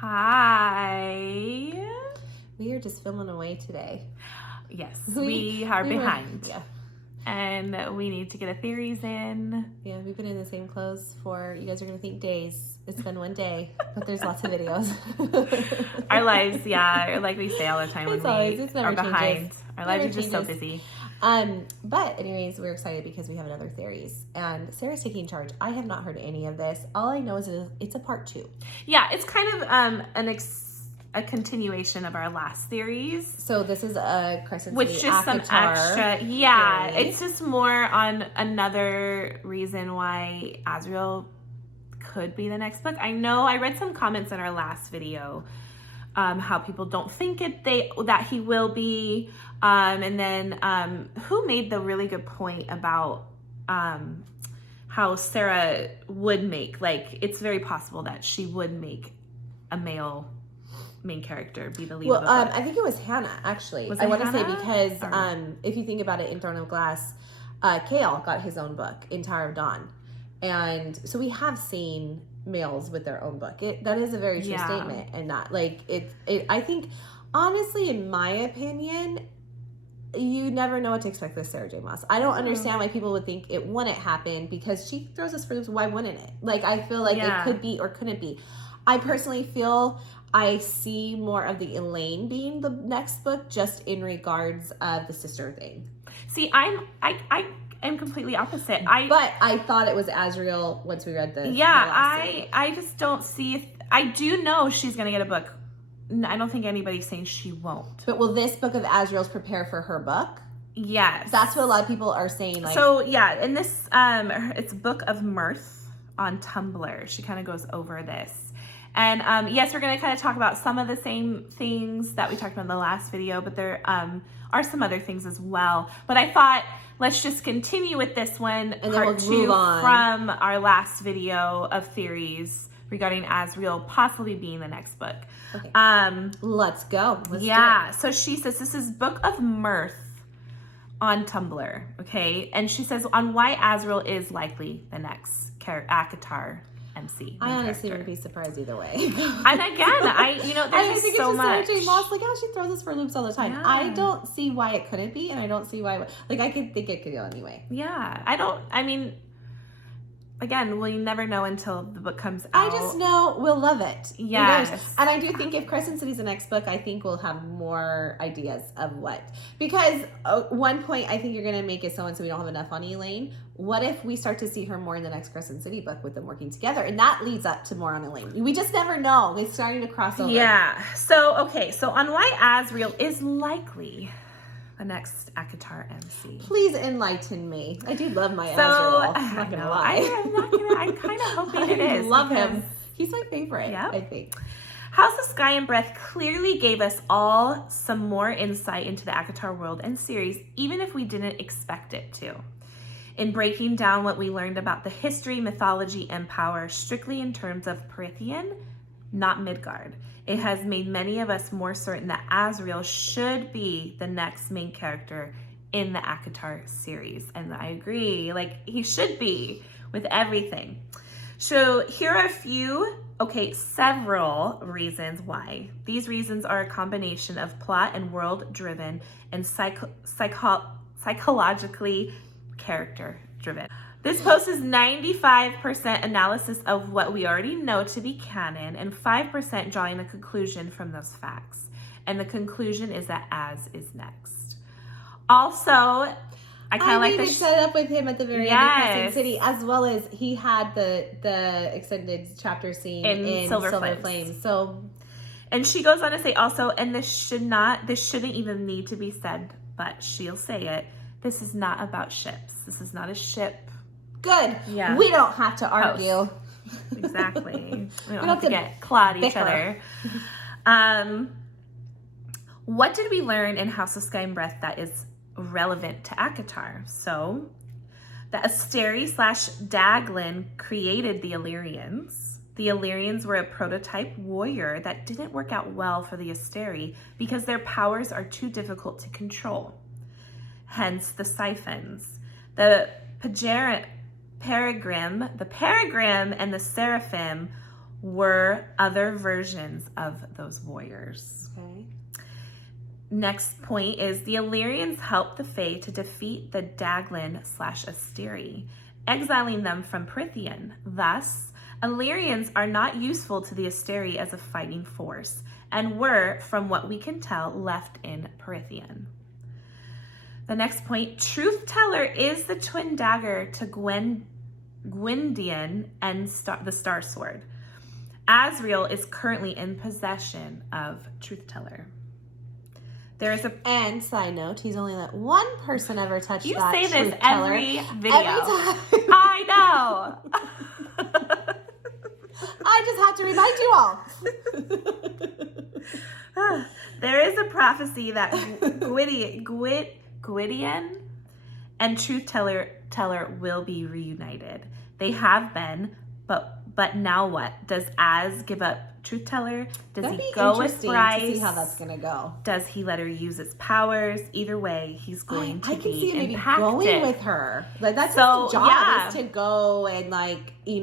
Hi. We are just filming away today. Yes, we are behind. Yeah. And we need to get a theories in. Yeah, we've been in the same clothes for, you guys are going to think days. It's been one day, but there's lots of videos. Our lives, yeah, like we say all the time, It's when always, we it's never are behind. changes. Our lives Never are just so changes. busy. But anyways, we're excited because we have another theories. And Sarah's taking charge. I have not heard any of this. All I know is it's a part 2. Yeah, it's kind of a continuation of our last theories. So this is a Crescent Which City is some ACOTAR extra, yeah. theory. It's just more on another reason why Azriel could be the next book. I know I read some comments in our last video, how people don't think that he will be, and then who made the really good point about how Sarah would make, like, it's very possible that she would make a male main character be the lead of a book. I think it was Hannah, actually. Was I it want to say Hannah? because if you think about it, in Throne of Glass, Kale got his own book in Tower of Dawn. And so we have seen males with their own book. That is a very true statement. And not like I think, honestly, in my opinion, you never know what to expect with Sarah J. Maas. I don't understand why people would think it wouldn't happen, because she throws us for loops. Why wouldn't it? Like, I feel like it could be or couldn't be. I personally feel I see more of the Elain being the next book, just in regards of the sister thing. See, I am completely opposite. But I thought it was Azriel once we read the I just don't see. I do know she's gonna get a book. I don't think anybody's saying she won't. But will this book of Azriel's prepare for her book? Yes, that's what a lot of people are saying. Like, so yeah, in this it's Book of Mirth on Tumblr. She kind of goes over this. And yes, we're going to kind of talk about some of the same things that we talked about in the last video, but there are some other things as well. But I thought, let's just continue with this one, and part then we'll 2 move on from our last video of theories regarding Azriel possibly being the next book. Okay. Let's go. Let's do it. So she says this is Book of Mirth on Tumblr, okay? And she says on why Azriel is likely the next ACOTAR MC. I honestly would be surprised either way. And again, there's just so much. Sarah J. Maas, like, she throws us for loops all the time. Yeah. I don't see why it couldn't be, and I don't see why, like, I could think it could go anyway. Yeah, again, we never know until the book comes out. I just know we'll love it. Yes. And I do think if Crescent City's the next book, I think we'll have more ideas of what. Because one point I think you're going to make is so we don't have enough on Elain. What if we start to see her more in the next Crescent City book with them working together? And that leads up to more on Elain. We just never know. It's starting to cross over. Yeah. So on why Azriel is likely the next ACOTAR MC. Please enlighten me. I do love my Azriel. I'm not going to lie. I'm kind of hoping it is. I love him. He's my favorite, I think. House of Sky and Breath clearly gave us all some more insight into the ACOTAR world and series, even if we didn't expect it to. In breaking down what we learned about the history, mythology, and power strictly in terms of Prythian, not Midgard, it has made many of us more certain that Azriel should be the next main character in the ACOTAR series. And I agree, like, he should be with everything. So here are several reasons why. These reasons are a combination of plot and world-driven and psychologically character-driven. This post is 95% analysis of what we already know to be canon and 5% drawing a conclusion from those facts. And the conclusion is that Az is next. Also, I kind of like the set up with him at the very end of Crescent City, as well as he had the extended chapter scene in Silver Flames. So, and she goes on to say also, and this shouldn't even need to be said, but she'll say it. This is not about ships. This is not a ship. Good. Yeah. We don't have to argue. Exactly. We don't have to get claw at each other. What did we learn in House of Sky and Breath that is relevant to ACOTAR? So, the Asteri/Daglin created the Illyrians. The Illyrians were a prototype warrior that didn't work out well for the Asteri because their powers are too difficult to control. Hence the siphons. The Peregrine and the Seraphim were other versions of those warriors. Okay. Next point is the Illyrians helped the Fae to defeat the Daglin/Asteri, exiling them from Prythian. Thus, Illyrians are not useful to the Asteri as a fighting force, and were, from what we can tell, left in Prythian. The next point, Truth Teller is the twin dagger to Gwydion and the Star Sword. Azriel is currently in possession of Truth Teller. There is and side note, he's only let one person ever touch that. You say this Truth Teller every video. Every time. I know. I just have to remind you all. There is a prophecy that Gwydion and Truth Teller will be reunited. They have been, but now what? Does Az give up Truth Teller? Does That'd he be go with interesting Bryce? to see how that's gonna go. Does he let her use its powers? Either way, he's going to I can be see him maybe impacted. going with her. Like that's So, his job yeah. is to go and like do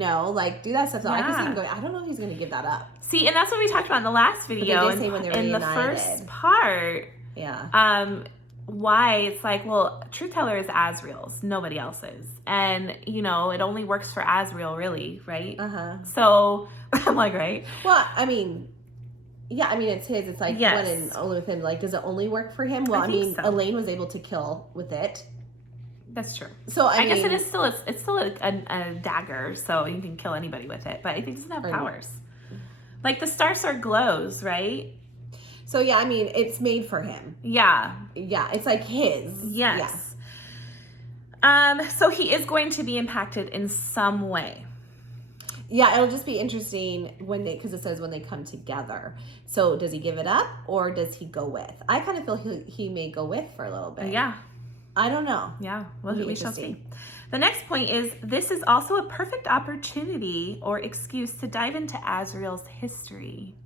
that stuff. So I can see him Yeah. going. I don't know if he's gonna give that up. See, and that's what we talked about in the last video. did say when they were in the reunited. first part, Yeah. why it's like, well, Truth Teller is Azriel's, nobody else's, and it only works for Azriel, really, right? So I'm like, right? Well, I mean, yeah, I mean it's his. It's like Yes. one and only with him. Like, does it only work for him? Well, I mean, so. Elain was able to kill with it. That's true. So I guess mean, it is still it's still a dagger, so you can kill anybody with it. But I think it doesn't have powers. Like the Star Sword glows, right? So yeah, I mean, it's made for him. Yeah. Yeah, it's like his. Yes. So he is going to be impacted in some way. Yeah, it'll just be interesting because it says when they come together. So does he give it up or does he go with? I kind of feel he may go with for a little bit. Yeah. I don't know. Yeah, well, we shall see. The next point is this is also a perfect opportunity or excuse to dive into Azriel's history.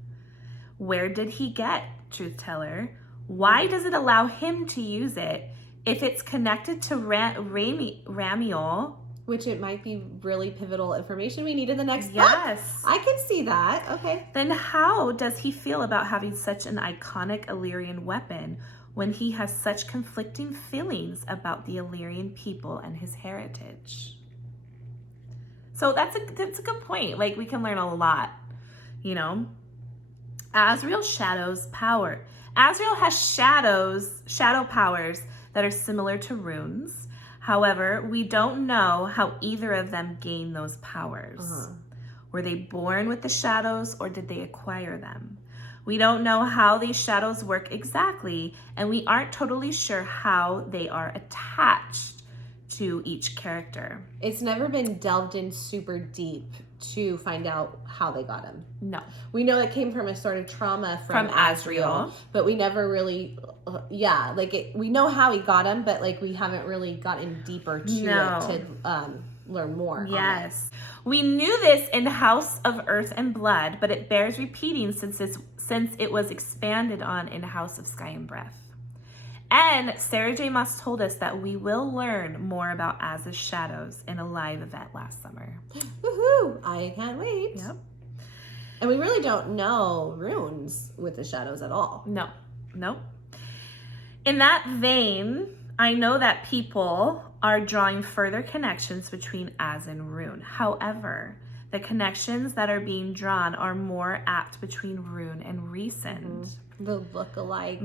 Where did he get Truth Teller? Why does it allow him to use it? If it's connected to Ramiel, which it might be really pivotal information we need in the next book. Yes. I can see that. Okay. Then how does he feel about having such an iconic Illyrian weapon when he has such conflicting feelings about the Illyrian people and his heritage? So that's a good point. Like, we can learn a lot, Azriel shadows power. Azriel has shadow powers that are similar to runes. However, we don't know how either of them gain those powers. Were they born with the shadows or did they acquire them? We don't know how these shadows work exactly, and we aren't totally sure how they are attached to each character. It's never been delved in super deep to find out how they got him. No. We know it came from a sort of trauma from Azriel, but we never really, we know how he got him, but like we haven't really gotten deeper to it to learn more. Yes. We knew this in House of Earth and Blood, but it bears repeating since it was expanded on in House of Sky and Breath. And Sarah J. Maas told us that we will learn more about Az's shadows in a live event last summer. Woohoo! I can't wait. Yep. And we really don't know runes with the shadows at all. No. In that vein, I know that people are drawing further connections between Az and Rune. However, the connections that are being drawn are more apt between Rune and Recent. The look-alike,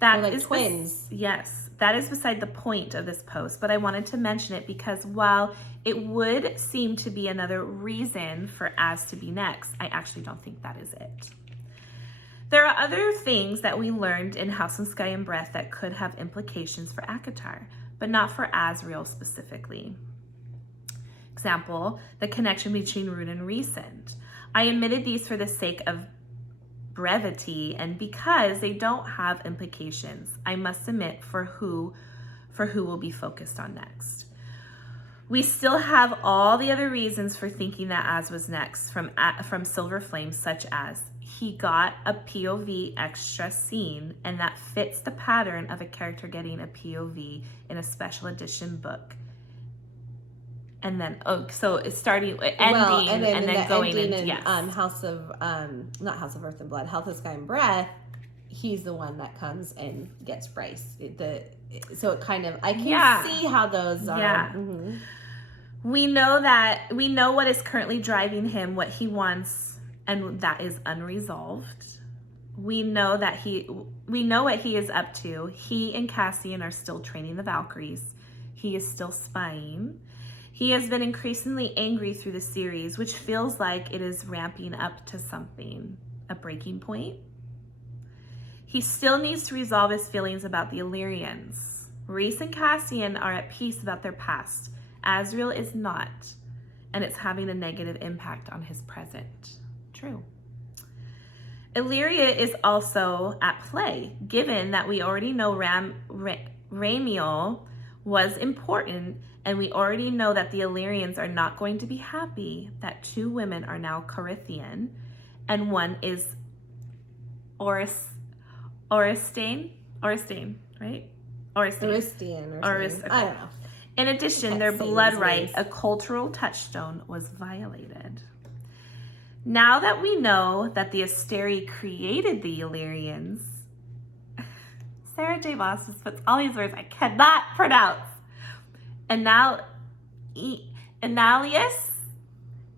That they're like is twins. Yes, that is beside the point of this post, but I wanted to mention it because while it would seem to be another reason for Az to be next, I actually don't think that is it. There are other things that we learned in House and Sky and Breath that could have implications for ACOTAR, but not for Azriel specifically. Example, the connection between Rune and Recent. I omitted these for the sake of brevity and because they don't have implications. I must omit for who will be focused on next. We still have all the other reasons for thinking that Az was next from Silver Flame, such as he got a POV extra scene, and that fits the pattern of a character getting a POV in a special edition book. And then, so it's starting, ending, and then going into, yes. House of, not House of Earth and Blood, House of Sky and Breath, he's the one that comes and gets Bryce. So it kind of, I can see how those are. Yeah. Mm-hmm. We know what is currently driving him, what he wants, and that is unresolved. We know what he is up to. He and Cassian are still training the Valkyries. He is still spying. He has been increasingly angry through the series, which feels like it is ramping up to something, a breaking point. He still needs to resolve his feelings about the Illyrians. Rhys and Cassian are at peace about their past. Azriel is not, and it's having a negative impact on his present. True. Illyria is also at play, given that we already know Ramiel was important, and we already know that the Illyrians are not going to be happy that 2 women are now Corinthian, and one is Oristane, right? Oristian. Okay. I don't know. In addition, their blood right, a cultural touchstone, was violated. Now that we know that the Asteri created the Illyrians, Sarah J. Maas just puts all these words I cannot pronounce. Annalius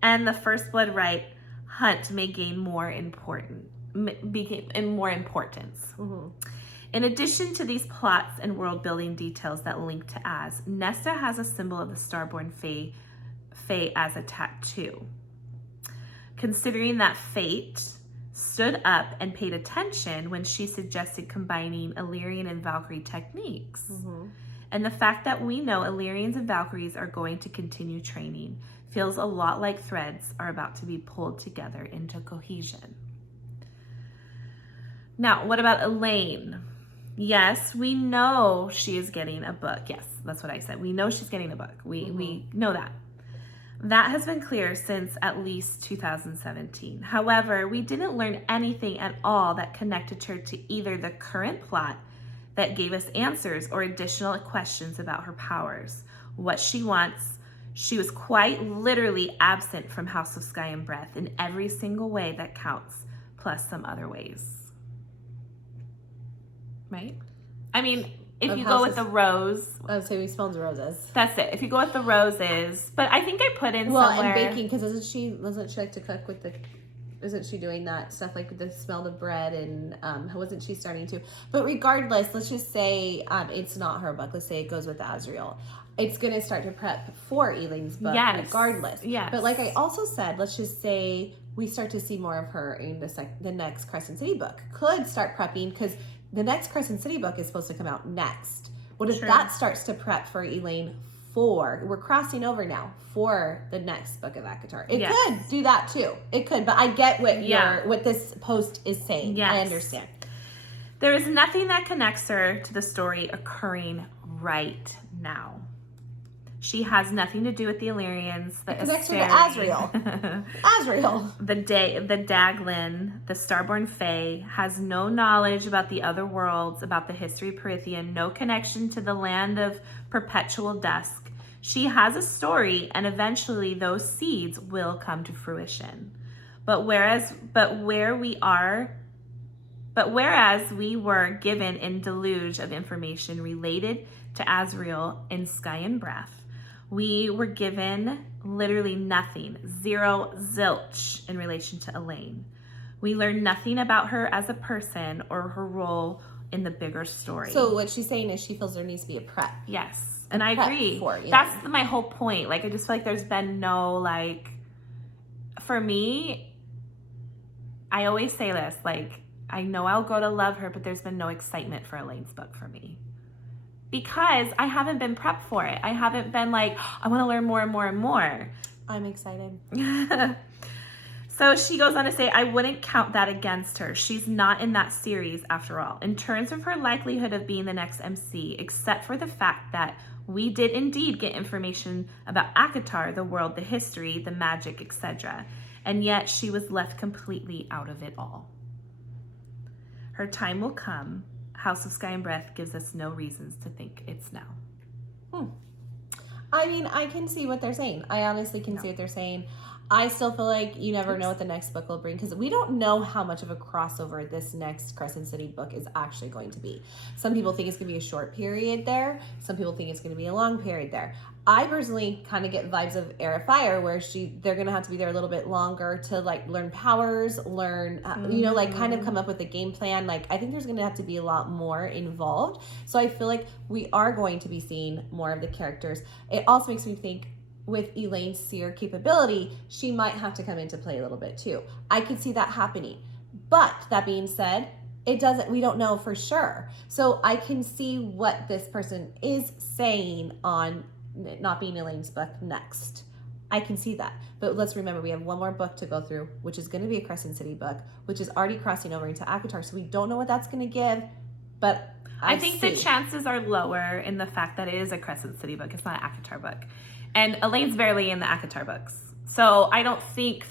and the First Blood Right hunt may gain more importance. Mm-hmm. In addition to these plots and world-building details that link to Az, Nesta has a symbol of the Starborn Fae as a tattoo. Considering that Fate stood up and paid attention when she suggested combining Illyrian and Valkyrie techniques. Mm-hmm. And the fact that we know Illyrians and Valkyries are going to continue training feels a lot like threads are about to be pulled together into cohesion. Now, what about Elain? Yes, we know she is getting a book. Yes, that's what I said. We know she's getting a book. We know that. That has been clear since at least 2017. However, we didn't learn anything at all that connected her to either the current plot that gave us answers or additional questions about her powers, what she wants. She was quite literally absent from House of Sky and Breath in every single way that counts, plus some other ways. Right? I mean, if you go with the rose. Oh, so we spelled roses. That's it. If you go with the roses. But I think I put in somewhere. Well, and baking, because doesn't she like to cook with the, isn't she doing that stuff like with the smell of bread and wasn't she starting to? But regardless, let's just say it's not her book. Let's say it goes with Azriel. It's going to start to prep for Elaine's book regardless. Yes. But like I also said, let's just say we start to see more of her in the next Crescent City book. Could start prepping because the next Crescent City book is supposed to come out next. What if that starts to prep for Elaine for, we're crossing over now, for the next book of ACOTAR. It could do that too. It could, but I get what this post is saying. Yes. I understand. There is nothing that connects her to the story occurring right now. She has nothing to do with the Illyrians. It connects her to Azriel. Azriel. The Daglin, the Starborn Fae, has no knowledge about the other worlds, about the history of Prythian, no connection to the land of perpetual dusk. She has a story, and eventually those seeds will come to fruition. But whereas we were given a deluge of information related to Azriel in Sky and Breath, we were given literally nothing, zero, zilch in relation to Elaine. We learned nothing about her as a person or her role in the bigger story. So what she's saying is she feels there needs to be a prep. Yes, and I agree. That's my whole point. Like, I just feel like there's been no, like, for me, I always say this, like, I know I'll grow to love her, but there's been no excitement for Elaine's book for me. Because I haven't been prepped for it. I haven't been like, I want to learn more and more and more. I'm excited. So she goes on to say, I wouldn't count that against her. She's not in that series after all. In terms of her likelihood of being the next MC, except for the fact that we did indeed get information about ACOTAR, the world, the history, the magic, etc. And yet she was left completely out of it all. Her time will come. House of Sky and Breath gives us no reasons to think it's now. I mean, I can see what they're saying. I honestly can see what they're saying. I still feel like you never know what the next book will bring because we don't know how much of a crossover this next Crescent City book is actually going to be. Some people think it's going to be a short period there. Some people think it's going to be a long period there. I personally kind of get vibes of Air of Fire where they're going to have to be there a little bit longer to like learn powers, learn, like kind of come up with a game plan. Like I think there's going to have to be a lot more involved. So I feel like we are going to be seeing more of the characters. It also makes me think with Elain's seer capability, she might have to come into play a little bit too. I could see that happening. But that being said, we don't know for sure. So I can see what this person is saying on not being Elain's book next. I can see that. But let's remember, we have one more book to go through, which is going to be a Crescent City book, which is already crossing over into ACOTAR. So we don't know what that's going to give, but I think the chances are lower in the fact that it is a Crescent City book. It's not an ACOTAR book. And Elaine's barely in the ACOTAR books. So I don't think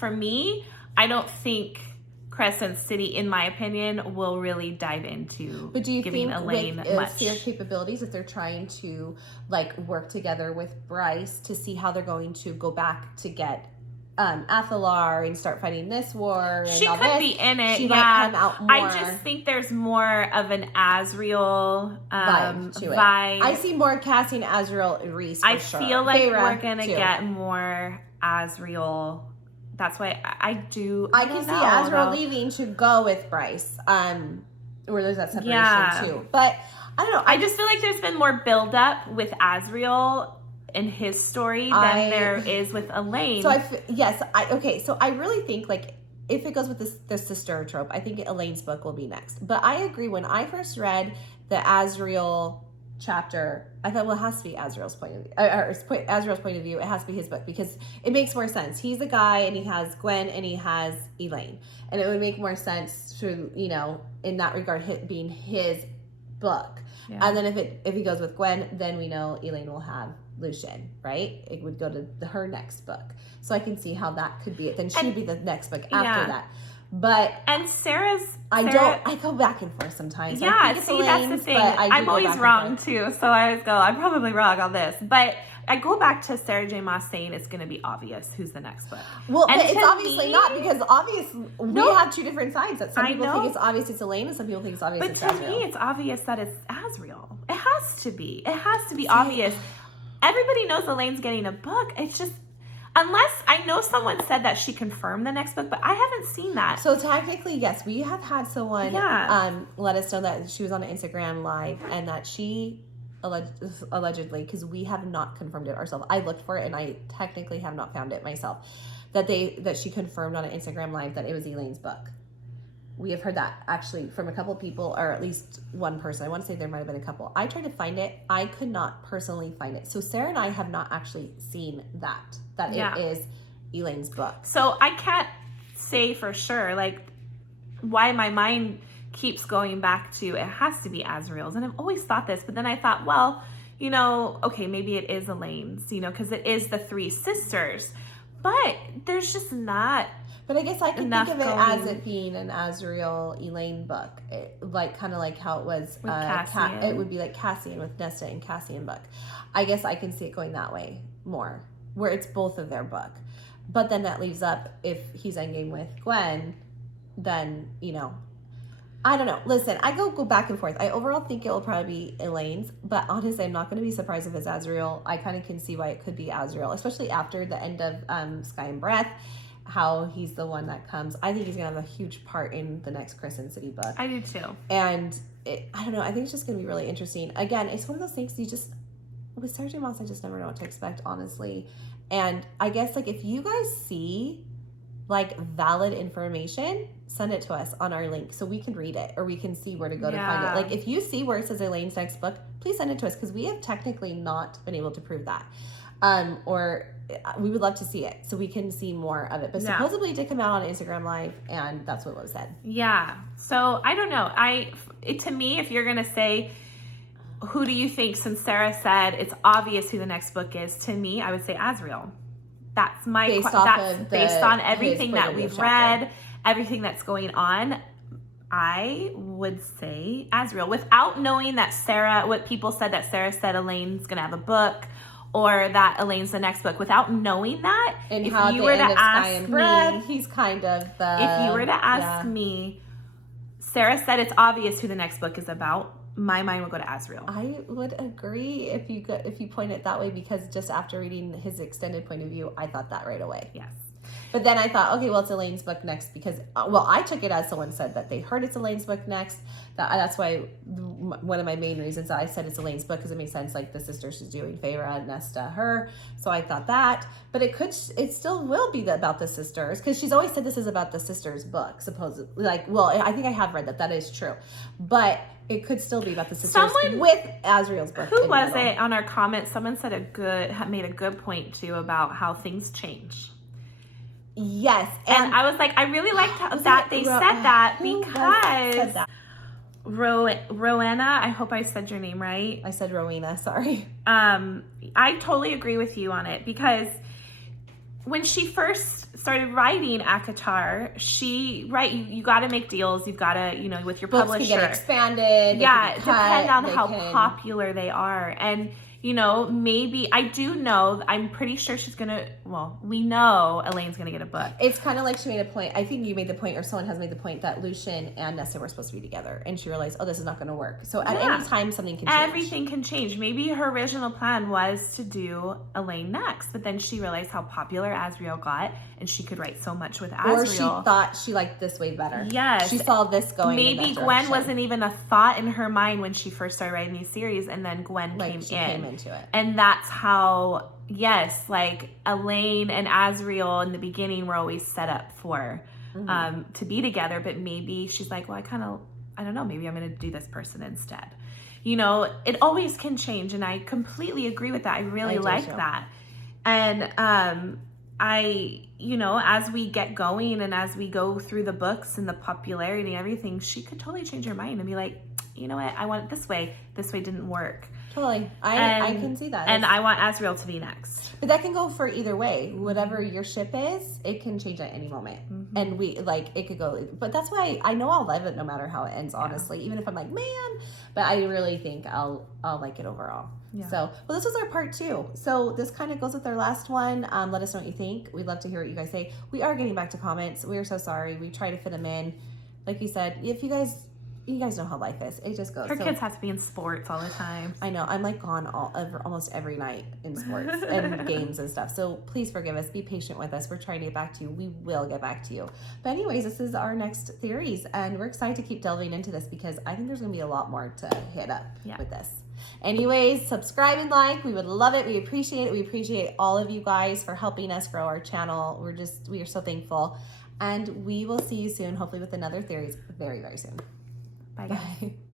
Crescent City, in my opinion, will really dive into giving Elaine much. Seer capabilities, if they're trying to like work together with Bryce to see how they're going to go back to get Athalar and start fighting this war. And she all could this, be in it. She might come out more. I just think there's more of an Azriel vibe to it. Vibe. I see more Cassie and Azriel and Reese. For sure. Feel like Feyre, we're gonna get more Azriel. That's why I can see Azriel leaving to go with Bryce. Where there's that separation too. But I don't know. I just feel like there's been more build up with Azriel in his story than there is with Elaine. So So I really think like if it goes with the sister trope, I think Elaine's book will be next. But I agree. When I first read the Azriel chapter, I thought, well, it has to be Azriel's point of view. Azriel's point of view. It has to be his book because it makes more sense. He's a guy and he has Gwen and he has Elaine, and it would make more sense to in that regard being his book. Yeah. And then if he goes with Gwen, then we know Elaine will have Lucien, right? It would go to her next book. So I can see how that could be it. Then she'd be the next book after that. But Sarah's I go back and forth sometimes. Yeah, that's the thing. I'm always wrong too. So I always go, I'm probably wrong on this. But I go back to Sarah J. Maas saying it's going to be obvious who's the next book. Well, but it's obviously not because we have two different sides. That some people think it's obvious it's Elaine and some people think it's obvious it's Azriel. But to me, it's obvious that it's Azriel. It has to be. It has to be obvious. Everybody knows Elaine's getting a book. It's just, unless I know someone said that she confirmed the next book, but I haven't seen that. So technically, yes, we have had someone let us know that she was on an Instagram live and that she allegedly, because we have not confirmed it ourselves. I looked for it and I technically have not found it myself. That she confirmed on an Instagram live that it was Elaine's book. We have heard that actually from a couple of people, or at least one person. I want to say there might have been a couple. I tried to find it. I could not personally find it. So Sarah and I have not actually seen that it is Elaine's book. So I can't say for sure, like, why my mind keeps going back to it has to be Azriel's. And I've always thought this, but then I thought, well, okay, maybe it is Elaine's, because it is the three sisters. But there's just not. But I guess I can think of it as it being an Azriel Elaine book, kind of like how it was. It would be like Cassian with Nesta and Cassian book. I guess I can see it going that way more, where it's both of their book. But then that leaves up if he's endgame with Gwen, then I don't know. Listen, I go back and forth. I overall think it will probably be Elaine's, but honestly, I'm not going to be surprised if it's Azriel. I kind of can see why it could be Azriel, especially after the end of Sky and Breath. How he's the one that comes. I think he's gonna have a huge part in the next Crescent City book. I do too. And I don't know. I think it's just gonna be really interesting. Again, it's one of those things with Sarah J. Maas, I just never know what to expect, honestly. And I guess if you guys see valid information, send it to us on our link so we can read it or we can see where to go to find it. If you see where it says Elaine's next book, please send it to us because we have technically not been able to prove that. Or we would love to see it so we can see more of it. But supposedly it did come out on Instagram Live, and that's what was said. Yeah. So I don't know. To me, if you're gonna say, who do you think? Since Sarah said it's obvious who the next book is, to me, I would say Azriel. That's my based on everything that we've read, everything that's going on. I would say Azriel without knowing that what people said that Sarah said Elaine's gonna have a book. or that Elaine's the next book without knowing that. And if how you at were the to end of Sky ask and me, Breath, he's kind of the... If you were to ask me, Sarah said it's obvious who the next book is about. My mind would go to Azriel. I would agree if you point it that way, because just after reading his extended point of view, I thought that right away. Yes. But then I thought, okay, well, it's Elaine's book next, because, well, I took it as someone said that they heard it's Elaine's book next. That's why one of my main reasons I said it's Elaine's book, because it makes sense, like the sister she's doing, Feyre, Nesta, her. So I thought that. But it still will be about the sisters, because she's always said this is about the sisters' book, supposedly. Like, well, I think I have read that. That is true. But it could still be about the sisters with Azriel's book. Who was it on our comments? Someone said made a good point, too, about how things change. Yes. And I was like, I really liked that they said that, because Rowena, I hope I said your name right. I said Rowena, sorry. I totally agree with you on it, because when she first started writing ACOTAR, you got to make deals. You've got to, with your publisher. Books can get expanded. Yeah, depend on how popular they are. And maybe, I'm pretty sure we know Elaine's going to get a book. It's kind of like she made a point. I think you made the point, or someone has made the point, that Lucien and Nesta were supposed to be together. And she realized, this is not going to work. So at any time, something can change. Everything can change. Maybe her original plan was to do Elaine next, but then she realized how popular Azriel got, and she could write so much with Azriel. Or she thought she liked this way better. Yes. She saw this going Maybe in that Gwen wasn't even a thought in her mind when she first started writing these series, and then Gwen came into it. And that's how, Elaine and Azriel in the beginning were always set up for to be together, but maybe she's like, well, I don't know, maybe I'm going to do this person instead. It always can change, and I completely agree with that. I really like that. And as we get going and as we go through the books and the popularity and everything, she could totally change her mind and be like, you know what, I want it this way. This way didn't work. Totally. I can see that. And I want Azriel to be next. But that can go for either way. Whatever your ship is, it can change at any moment. Mm-hmm. And it could go. But that's why I know I'll love it no matter how it ends, honestly. Even if I'm like, man. But I really think I'll like it overall. Yeah. So, well, this was our part 2. So this kind of goes with our last one. Let us know what you think. We'd love to hear what you guys say. We are getting back to comments. We are so sorry. We try to fit them in. Like you said, if you guys know how life is. It just goes. Her kids have to be in sports all the time. I know. I'm like gone almost every night in sports and games and stuff. So please forgive us. Be patient with us. We're trying to get back to you. We will get back to you. But anyways, this is our next theories, and we're excited to keep delving into this, because I think there's going to be a lot more to hit up with this. Anyways, subscribe and like. We would love it. We appreciate it. We appreciate all of you guys for helping us grow our channel. We are so thankful. And we will see you soon, hopefully with another theories very, very soon. Bye, guys. Bye.